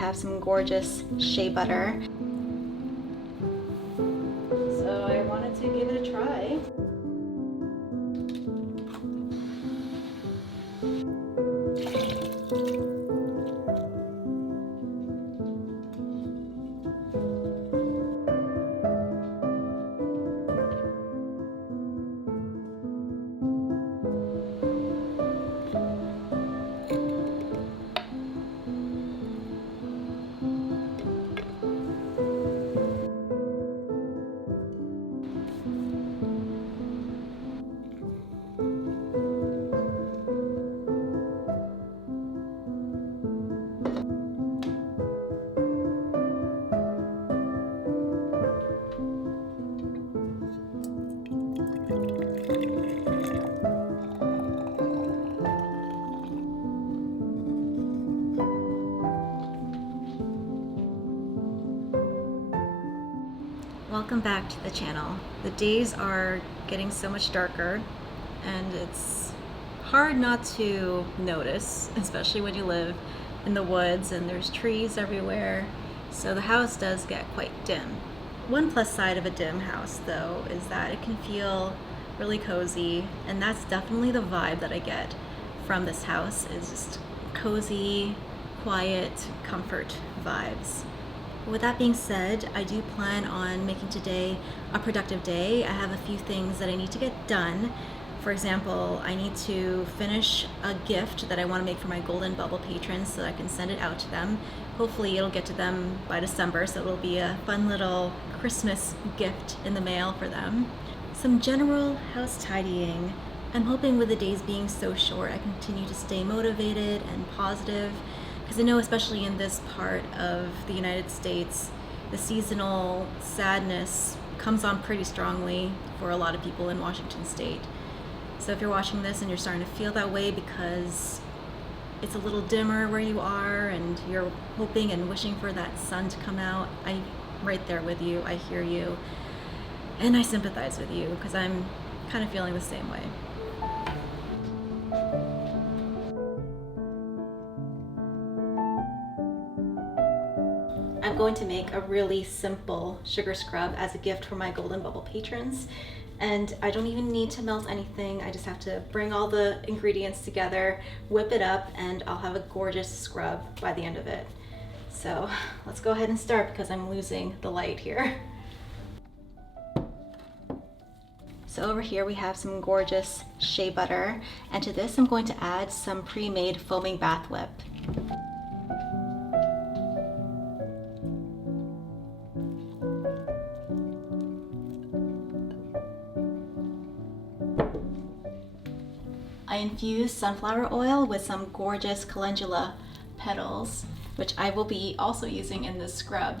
have some gorgeous shea butter. So I wanted to give it a try. Welcome back to the channel. The days are getting so much darker and it's hard not to notice, especially when you live in the woods and there's trees everywhere. So the house does get quite dim. One plus side of a dim house though is that it can feel really cozy, and that's definitely the vibe that I get from this house, is just cozy, quiet, comfort vibes. With that being said, I do plan on making today a productive day. I have a few things that I need to get done. For example, I need to finish a gift that I want to make for my Golden Bubble patrons so I can send it out to them. Hopefully it'll get to them by December, so it'll be a fun little Christmas gift in the mail for them. Some general house tidying. I'm hoping with the days being so short, I continue to stay motivated and positive. Because I know, especially in this part of the United States, the seasonal sadness comes on pretty strongly for a lot of people in Washington State. So if you're watching this and you're starting to feel that way because it's a little dimmer where you are and you're hoping and wishing for that sun to come out, I'm right there with you. I hear you. And I sympathize with you because I'm kind of feeling the same way. I'm going to make a really simple sugar scrub as a gift for my Golden Bubble patrons. And I don't even need to melt anything. I just have to bring all the ingredients together, whip it up, and I'll have a gorgeous scrub by the end of it. So let's go ahead and start because I'm losing the light here. So over here we have some gorgeous shea butter, and to this I'm going to add some pre-made foaming bath whip. I infused sunflower oil with some gorgeous calendula petals, which I will be also using in this scrub.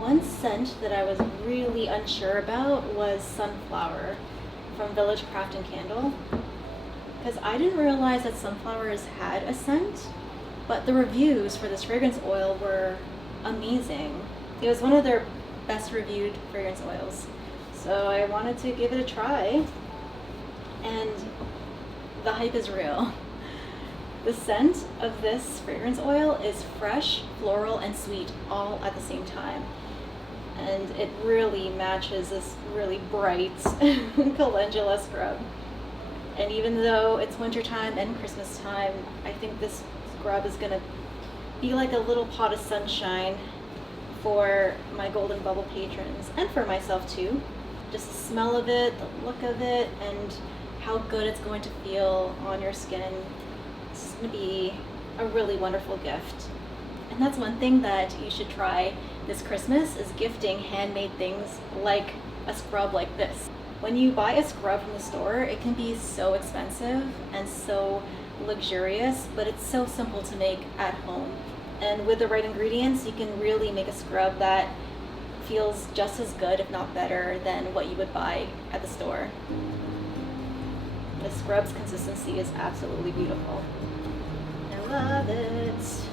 One scent that I was really unsure about was sunflower from Village Craft and Candle, because I didn't realize that sunflowers had a scent, But the reviews for this fragrance oil were amazing. It was one of their best reviewed fragrance oils. So I wanted to give it a try, and the hype is real. The scent of this fragrance oil is fresh, floral, and sweet all at the same time. And it really matches this really bright calendula scrub. And even though it's wintertime and Christmas time, I think this scrub is gonna be like a little pot of sunshine for my Golden Bubble patrons, and for myself too. Just the smell of it, the look of it, and how good it's going to feel on your skin. It's going to be a really wonderful gift. And that's one thing that you should try this Christmas, is gifting handmade things like a scrub like this. When you buy a scrub from the store, it can be so expensive and so luxurious, but it's so simple to make at home. And with the right ingredients, you can really make a scrub that feels just as good, if not better, than what you would buy at the store. The scrub's consistency is absolutely beautiful. I love it.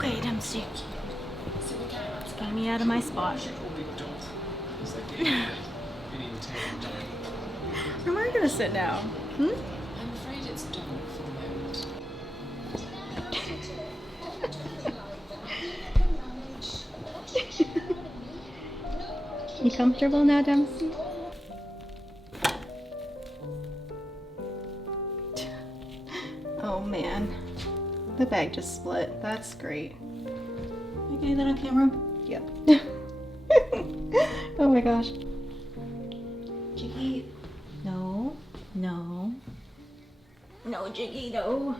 Okay, Dempsey. Get me out of my spot. Where am I gonna sit now? Hmm? I'm afraid it's done for the moment. You comfortable now, Dempsey? Oh man, the bag just split. That's great. You getting that on camera? Yep. Oh my gosh. Jiggy. No, no. No, Jiggy, no.